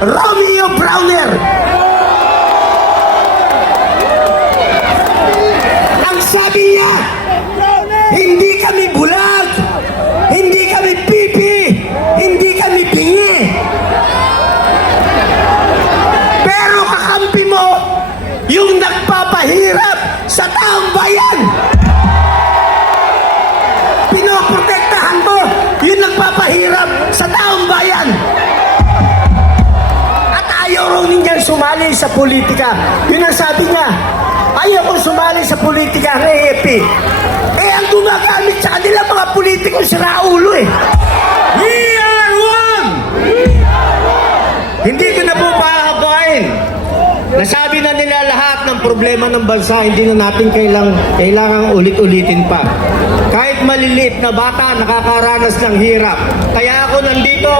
Romeo Browner. Ang sabi niya, hindi kami bulag, hindi kami pipi, hindi kami bingi. Pero kakampi mo yung nagpapahirap sa taong bayan. Pinoprotektahan mo yung nagpapahirap sa taong bayan. At ayaw raw niyan sumali sa politika. Yun ang sabi niya. Ayaw kong sumali sa politika ng AFP. Ang gumagamit sa kanila mga politikong siraulo eh. We are one! Hindi ko na po pahabain. Nasabi na nila lahat ng problema ng bansa, hindi na natin kailangang ulit-ulitin pa. Kahit maliliit na bata, nakakaranas ng hirap. Kaya ako nandito,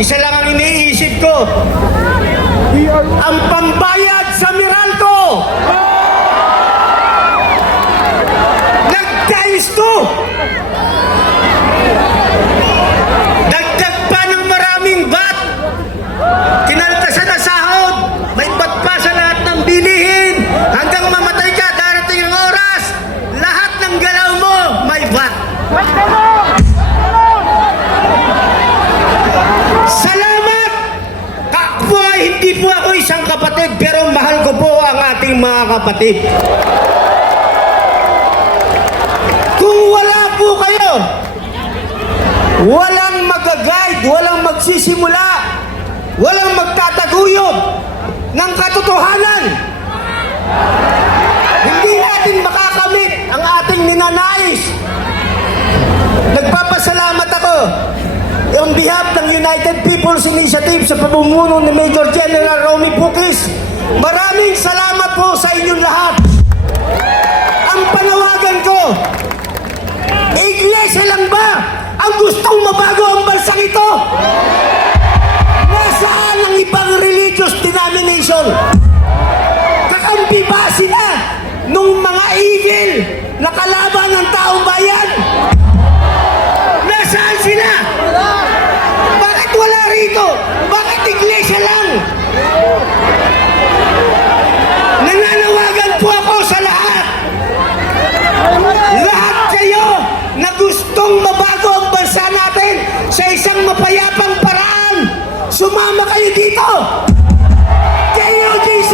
isa lang ang iniisip ko. Ang pambayad sa Meralco! Nag-times 2! Dagdag pa ng maraming VAT! Kinaltasan na sahod! May VAT pa sa lahat ng bilihin! Hanggang mamatay ka, darating ang oras! Lahat ng galaw mo, may VAT! Salamat! Ako ay hindi po ako isang kapatid, pero mahal ko po ang ating mga kapatid. Kung wala po kayo, walang mag-guide, walang magsisimula, walang magtataguyod ng katotohanan. Hindi natin makakamit ang ating ninanais. Nagpapasalamat ako on behalf ng United People's Initiative sa pamumuno ni Major General Romy Pukis. Maraming salamat po sa inyong lahat. Ang panawagan ko, iglesia lang ba ang gustong mabago ang bansang ito? Nasaan ang ibang religious denomination? Kakampi ba sila nung mga evil na kalaban ng taong bayan? Nasaan sila? Bakit wala rito? Bakit iglesia lang? Nananawagan po ako sa lahat. Lahat kayo na gustong mabago ang bansa natin sa isang mapayapang paraan, sumama kayo dito. KOJC,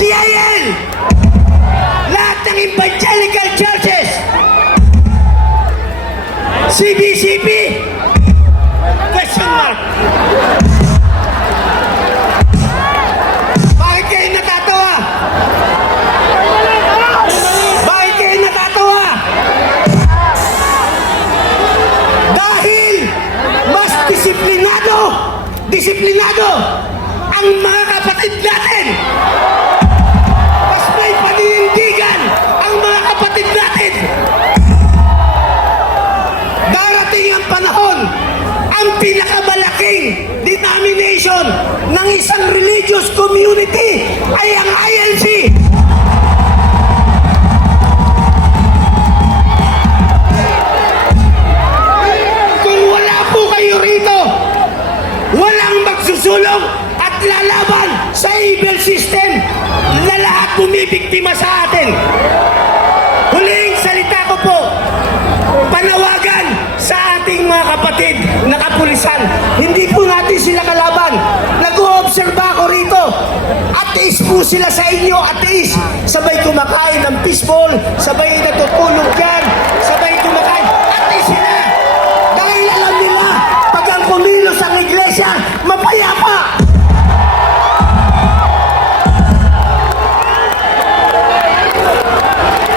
GIL, lahat ng evangelical churches, CBCP, question mark. Bakit kayo natatawa? Bakit kayo natatawa? Dahil mas disiplinado ang mga kapatid natin. Mas may paninindigan ang mga kapatid natin. Darating ang panahon, ang pinakamalaking denomination ng isang religious community ay ang INC. Kung wala po kayo rito, walang magsusulong at lalaban sa evil system na lahat bumibiktima sa atin. Huling salita ko po, panawagan sa ating mga kapatid na kapulisan. Hindi po natin sila kalaban. Nag-o-obserba ako rito. Ateis po sila sa inyo, ateis. Sabay kumakain ng fishball, sabay natutulog dyan, sabay kumakain. Ateis sila. Dahil alam nila, pag ang kumilos ang iglesia, mapayapa.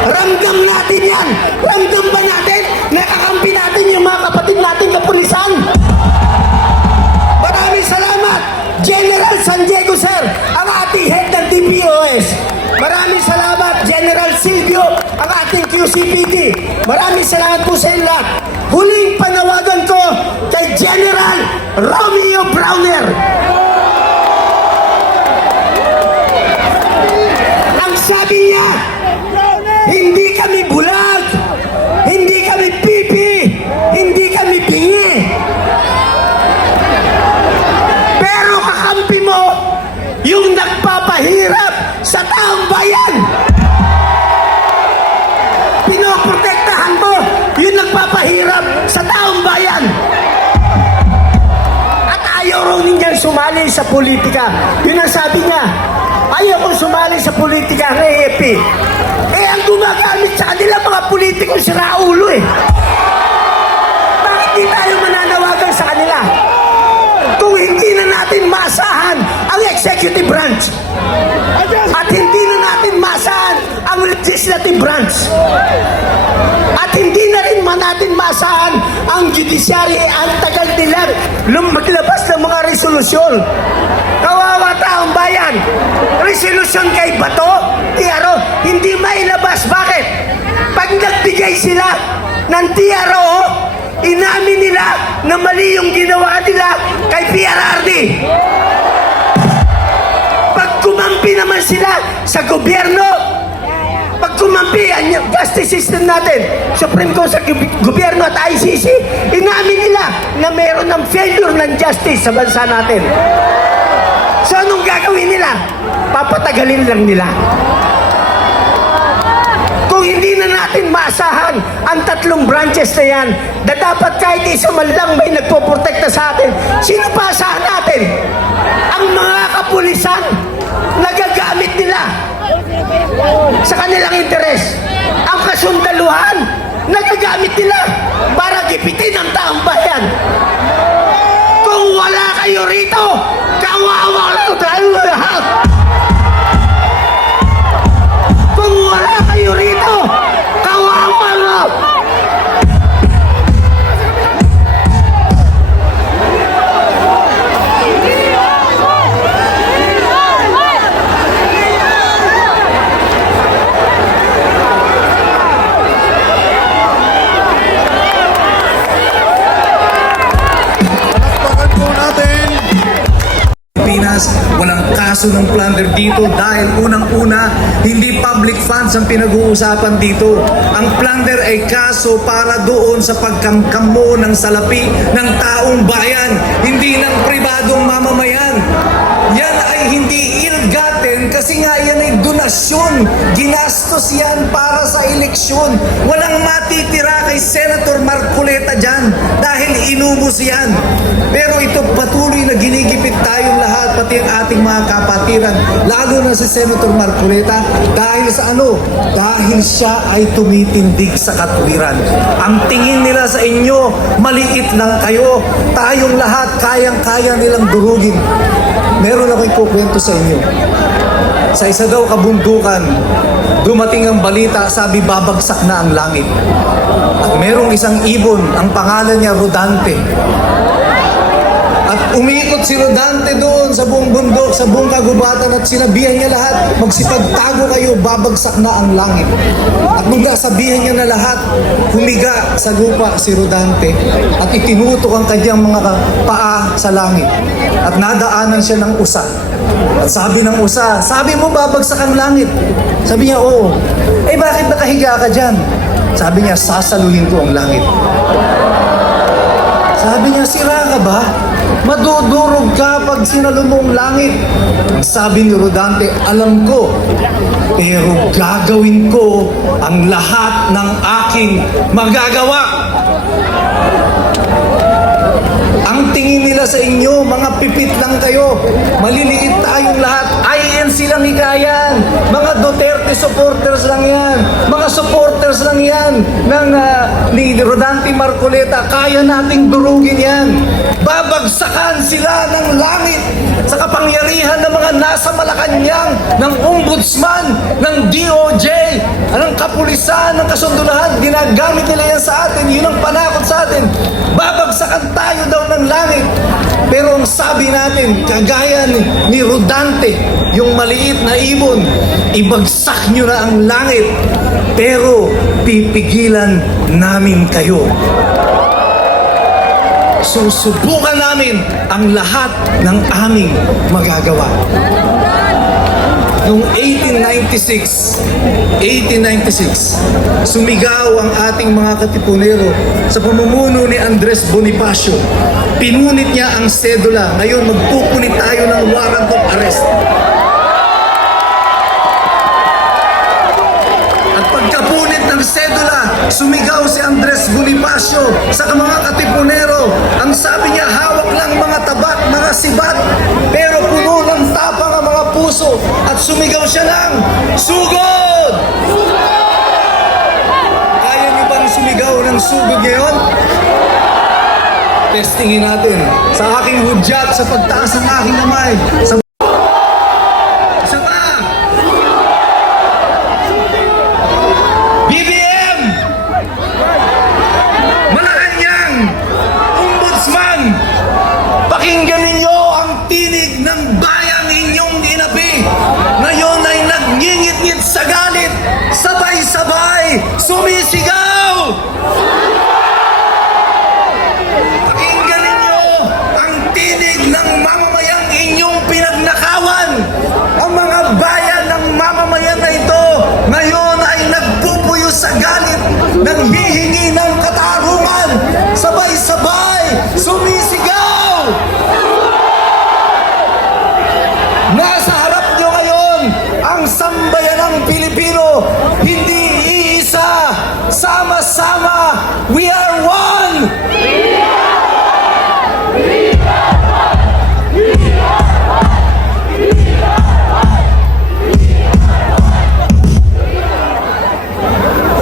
Ramdam natin yan. Ramdam ba natin? Nakakampi natin yung mga kapatid natin kapulisan. Maraming salamat, General San Diego, sir, ang ating head ng DPOS. Maraming salamat, General Silvio, ang ating QCPD. Maraming salamat po sa inyo lahat. Huling panawagan ko kay General Romeo Browner. Ang sabi niya, hindi kami bulag, hindi kami pipi, hindi kami bingi. sumali sa politika. Yun ang sabi niya. Ayaw kong sumali sa politika ng AFP. Eh, ang gumagamit sa kanila mga politikong siraulo eh. Bakit di tayo mananawagan sa kanila? Kung hindi na natin maasahan ang executive branch at hindi na natin maasahan ang legislative branch at hindi na rin natin maasahan ang judiciary, ang tagal nila maglabas ng mga resolusyon. Kawawa taong bayan. Resolusyon kay Bato, TRO, hindi mailabas. Bakit? Pag nagbigay sila ng TRO, inamin nila na mali yung ginawa nila kay PRRD. Pag kumampi naman sila sa gobyerno, pag kumampi ang justice system natin, Supreme Court sa gobyerno at ICC, inamin nila na meron ng failure ng justice sa bansa natin. So anong gagawin nila? Papatagalin lang nila. Kung hindi na natin maasahan ang tatlong branches na yan, na dapat kahit isa man lang may nagpoprotekta sa atin, sino pa asahan natin? Ang mga kapulisan, nagagamit nila sa kanilang interes. Ang kasundaluhan, nagagamit nila para gipitin ang taong bayan. Kung wala kayo rito, kawawa lang tayo lahat. Kung wala kayo rito, kawawa lang. Pilipinas, walang kaso ng plunder dito dahil unang-una, hindi public funds ang pinag-uusapan dito. Ang plunder ay kaso para doon sa pagkamkamo ng salapi ng taong bayan, hindi ng pribadong mamamayan. Yan ay hindi ill-gotten kasi nga yan ay donasyon. Ginastos yan para sa eleksyon. Walang matitira kay Senator Marcoleta dyan dahil inubos yan. Pero ito patuloy na ginigipit tayong lahat, pati ang ating mga kapatiran, lalo na si Senator Marcoleta, dahil sa ano? Dahil siya ay tumitindig sa katwiran. Ang tingin nila sa inyo, maliit lang kayo. Tayong lahat, kayang-kaya nilang durugin. Meron ako ikukwento sa inyo. Sa isa daw kabundukan, dumating ang balita, sabi babagsak na ang langit. At merong isang ibon, ang pangalan niya Rodante. At umikot si Rodante doon sa buong bundok, sa buong kagubatan at sinabihan niya lahat, magsipagtago kayo, babagsak na ang langit. At nung nasabihan niya na lahat, humiga sa lupa si Rodante at itinutok ang kanyang mga paa sa langit. At nadaanan siya ng usa. At sabi ng usa, sabi mo babagsak ang langit? Sabi niya, oo. Eh bakit nakahiga ka dyan? Sabi niya, sasaluhin ko ang langit. Sabi niya, sira ka ba? Madudurog ka pag sinalo mo ang langit. Ang sabi ni Rodante, alam ko, pero gagawin ko ang lahat ng aking magagawa. Ang tingin nila sa inyo, mga pipit lang kayo. Maliliit tayong lahat. INC lang hikayan. Mga Duterte supporters lang yan. Mga supporters lang yan ni Rodante Marcoleta. Kaya nating durugin yan. Babagsakan sila ng langit sa kapangyarihan ng mga nasa Malacanang, ng ombudsman, ng DOJ, ng kapulisan, ng kasundulan. Ginagamit nila yan sa atin. Yun ang panakot sa atin. Babagsakan tayo daw ng langit. Pero ang sabi natin, kagaya ni Rodante, yung maliit na ibon, ibagsak nyo na ang langit, pero pipigilan namin kayo. Susubukan namin ang lahat ng aming magagawa. Noong 1896, sumigaw ang ating mga katipunero sa pamumuno ni Andres Bonifacio. Pinunit niya ang sedula. Ngayon, magpupunit tayo ng warrant of arrest. At pagkapunit ng sedula, sumigaw si Andres Bonifacio sa mga katipunero. Ang sabi niya, hawak lang mga tabak, mga sibat, at sumigaw siya ng sugod! Kaya niyo bang sumigaw ng sugod ngayon? Testingin natin sa aking hudyat, sa pagtaas ng aking kamay. Isa pa! BBM! Malacanang! Ombudsman! Pakinggan ninyo ang tinig ng bayang inyong inapi. Ngayon ay nagngingit-ngit sa galit, sabay-sabay sumisigaw! Pakinggan ninyo ang tinig ng mamamayang inyong pinagnakawan. Ang mga bayan ng mamamayan na ito ngayon ay nagpupuyo sa galit, naghihingi ng katarungan, sabay-sabay sumisigaw! Nasa harap nyo ngayon ang sambayanang Pilipino, hindi iisa, sama-sama, we are one!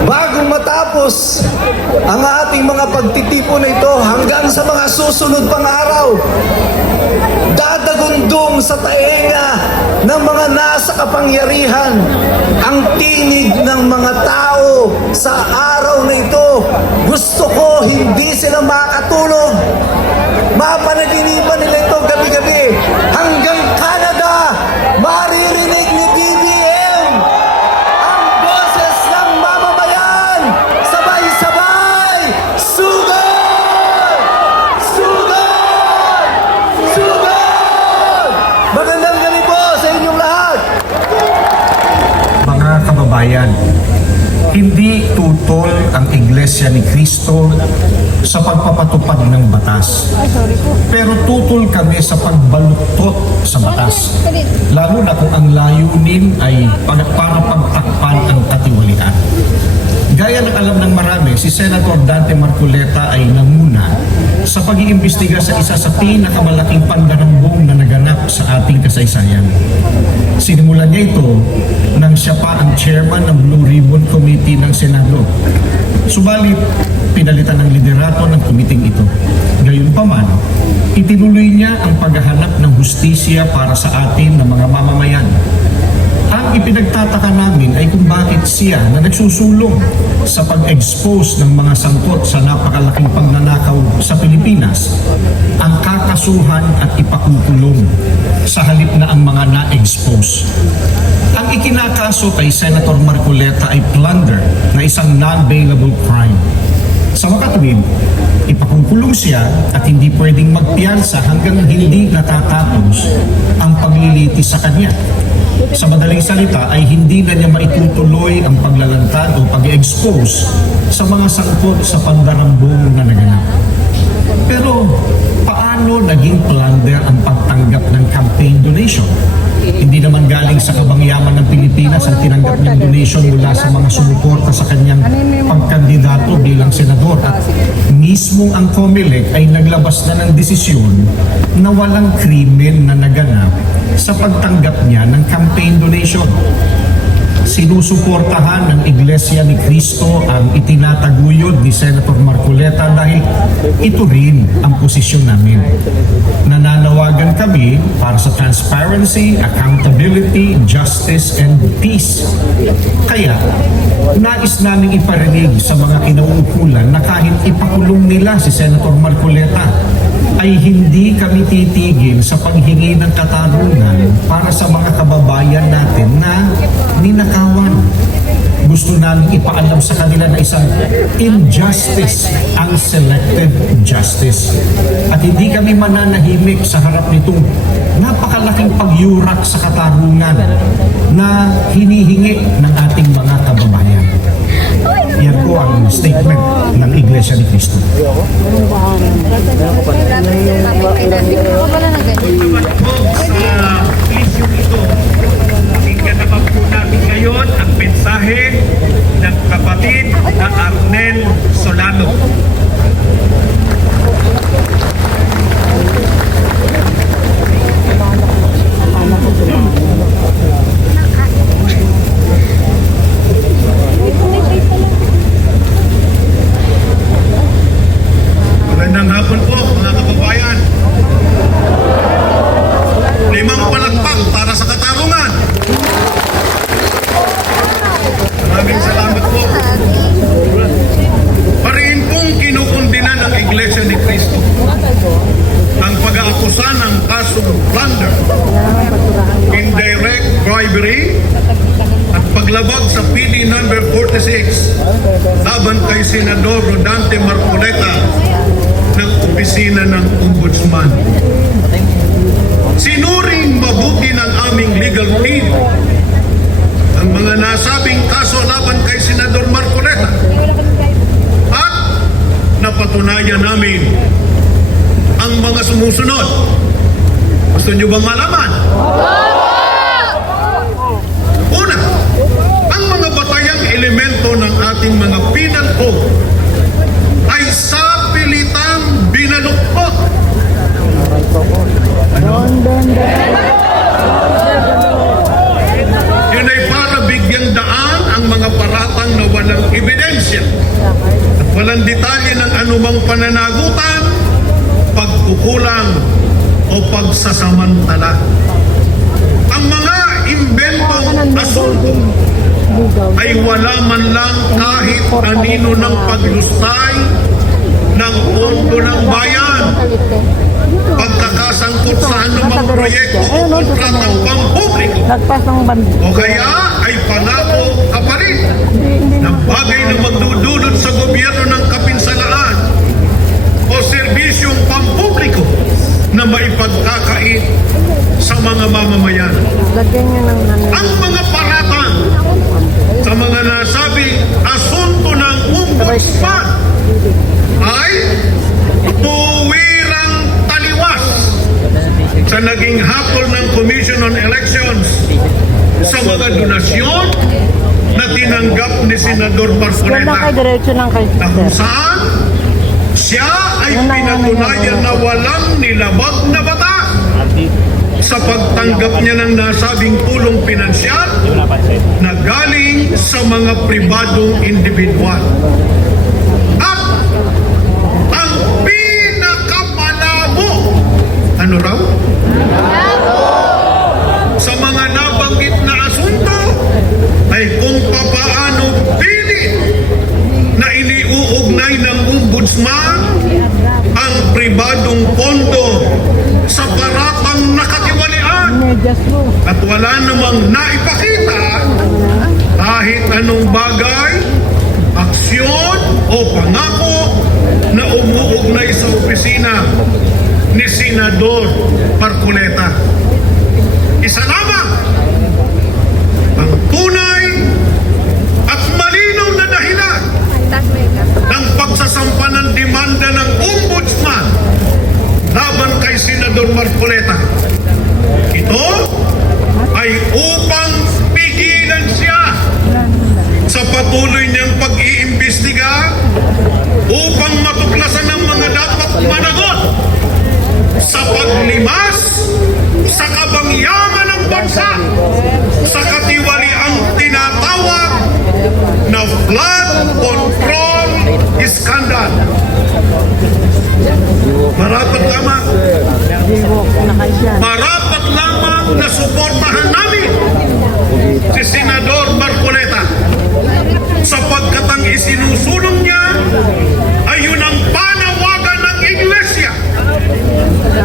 Bagong matapos ang ating mga pagtitipon na ito hanggang sa mga susunod pang araw, dadagundong sa taenga ng mga nasa kapangyarihan ang tinig ng mga tao sa araw na ito. Gusto ko hindi sila makatulog. Mapanaginipan nila ito gabi-gabi. Hanggang Canada, maririnig ni BBM ang boses ng mamamayan. Sabay-sabay, sugod! Sugod! Sugod! Magandang gabi po sa inyong lahat. Mga kababayan, hindi tutol ang Iglesia ni Cristo sa pagpapatupad ng batas. Pero tutol kami sa pagbaluktot sa batas. Lalo na kung ang layunin ay para pagtakpan ang katiwalian. Gaya ng alam ng marami, si Senator Dante Marcoleta ay nanguna sa pag-iimbestiga sa isa sa pinakamalaking pandarambong na naganap sa ating kasaysayan. Sinimulan niya ito nang siya pa ang chairman ng Blue Ribbon Committee ng Senado. Subalit, pinalitan ng liderato ng komiting ito. Gayunpaman, itinuloy niya ang paghahanap ng hustisya para sa atin ng mga mamamayan. Ang ipinagtataka namin ay kung bakit siya na nagsusulong sa pag-expose ng mga sangkot sa napakalaking pagnanakaw sa Pilipinas ang kakasuhan at ipakukulong sa halip na ang mga na-expose. Ang ikinakaso kay Senator Marcoleta ay plunder na isang non-bailable crime. Sa makatuwid, ipakukulong siya at hindi pwedeng magpiyansa hanggang hindi natatapos ang paglilitis sa kanya. Sa madaling salita ay hindi na niya maitutuloy ang paglalantad o pag-expose sa mga sangkot sa pandarambong na naganap. Pero paano naging plunder ang pagtanggap ng campaign donation? Hindi naman galing sa kabangyaman ng Pilipinas ang tinanggap niyang donation mula sa mga sumuporta sa kanyang pagkandidato bilang senador. At mismo ang COMELEC ay naglabas na ng desisyon na walang krimen na naganap sa pagtanggap niya ng campaign donation. Sinusuportahan ng Iglesia ni Cristo ang itinataguyod ni Senator Marcoleta dahil ito rin ang posisyon namin. Nananawagan kami para sa transparency, accountability, justice, and peace. Kaya, nais namin iparinig sa mga kinauukulan na kahit ipakulong nila si Senator Marcoleta, ay hindi kami titigil sa paghingi ng katarungan para sa mga kababayan natin na ninakawan. Gusto namin ipaalam sa kanila na isang injustice ang selective justice. At hindi kami mananahimik sa harap nitong napakalaking pagyurak sa katarungan na hinihingi ng ating mga kababayan. Yan po ang statement ng Iglesia ni Cristo. Sa issue ito, pakinggan naman po namin ngayon ang mensahe ng kapatid na Arnel Solano. buksan ang kasong plunder, indirect bribery, at paglabag sa PD number 46 laban kay Senador Rodante Marcoleta ng opisina ng Ombudsman. Sinuring mabuti ng aming legal team ang mga nasabing kaso laban kay Senador Marcoleta at napatunayan namin ang mga sumusunod. Gusto nyo bang malaman? Una, ang mga batayang elemento ng ating mga penal code ay sapilitang binaluktot. Yun ay para bigyang daan ang mga paratang na walang ebidensya at walang detalye ng anumang pananagutan, pagkukulang o pagsasamantala. Ang mga imbentong asunto ay wala man lang kahit anino ng paglustay ng pondo ng bayan, pagkakasangkot sa anumang proyekto o kontratang pampubliko, o kaya ay pangako kapalit ng bagay na magdudulot sa gobyerno ng kapinsalaan o serbisyong pampubliko na maipagkakait sa mga mamamayan. Ang mga paratang sa mga nasabing asunto ng Ombudsman ay tuwirang taliwas sa naging hatol ng Commission on Elections sa mga donasyon na tinanggap ni Senador Marcoleta, na kung saan siya ay pinatunayan na walang nilabag na batas sa pagtanggap niya ng nasabing tulong pinansyal na galing sa mga pribadong individual. At ang pinakamalabo, ano raw? Sa mga nabanggit na asunto ay kung papaano pilit na iniuugnay ng Ombudsman ang pribadong pondo sa paratang nakatiwalian at wala namang naipakita kahit anong bagay, aksyon o pangako na umuugnay sa opisina ni Senador Marcoleta. Isa lamang ang tunay at malinaw na dahilan ng pagsasampa ng demanda ng Ombudsman laban kay Senador Marcoleta. Ito ay upang pigilan siya sa patuloy niyang pag-iimbestiga upang matuklasan ang mga dapat managot sa paglimas sa kabangyaman ng bansa sa katiwaliang tinatawag na flood control scandal. Marapat lamang na suportahan namin si Senador Marcoleta sapagkat ang isinusulong niya ay yun ang panawagan ng Iglesia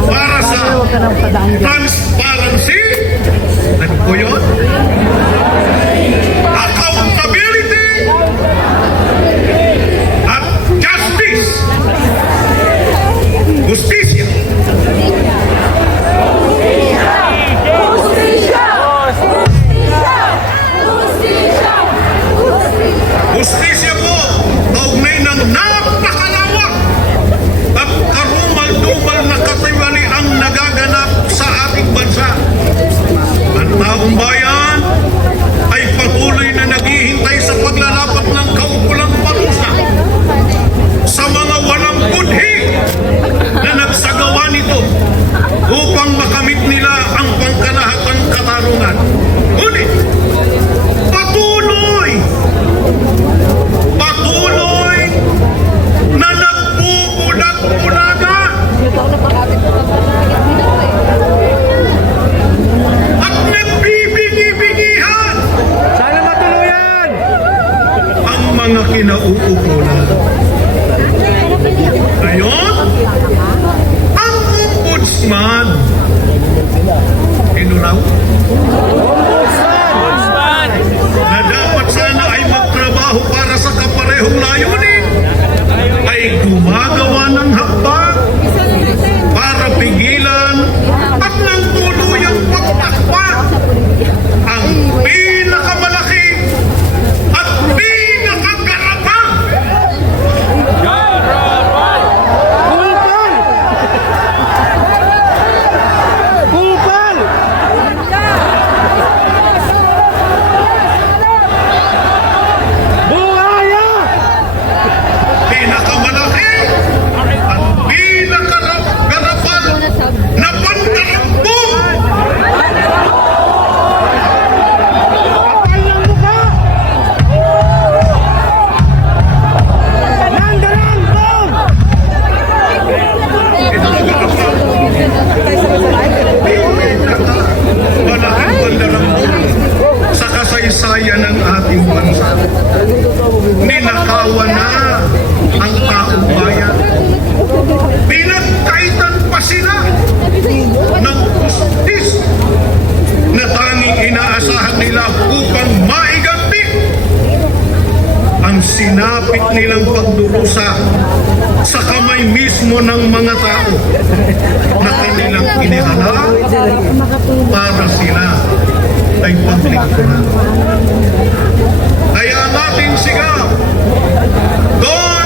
para sa transparency, ano po yun? Accountability at justice. Justisya. Justisya po, kaugnay ng napakalawak at karumal-dumal na katiwali ang nagaganap sa ating bansa. Ang taong bayan ay patuloy na naghihintay sa paglalapat ng kaukulang parusa sa mga walang budhi na nagsagawa nito upang makamit nila ang pangkalahatang katarungan. Ngunit, patuloy na nagbubulag-bulagan at nagbibigi-bigihan. Sana matuluyan ang mga kinauukulan. Ngayon, ang Ombudsman sa kamay mismo ng mga tao na kanilang inihala para sila ay paglingkuran. Kaya ang ating sigaw, God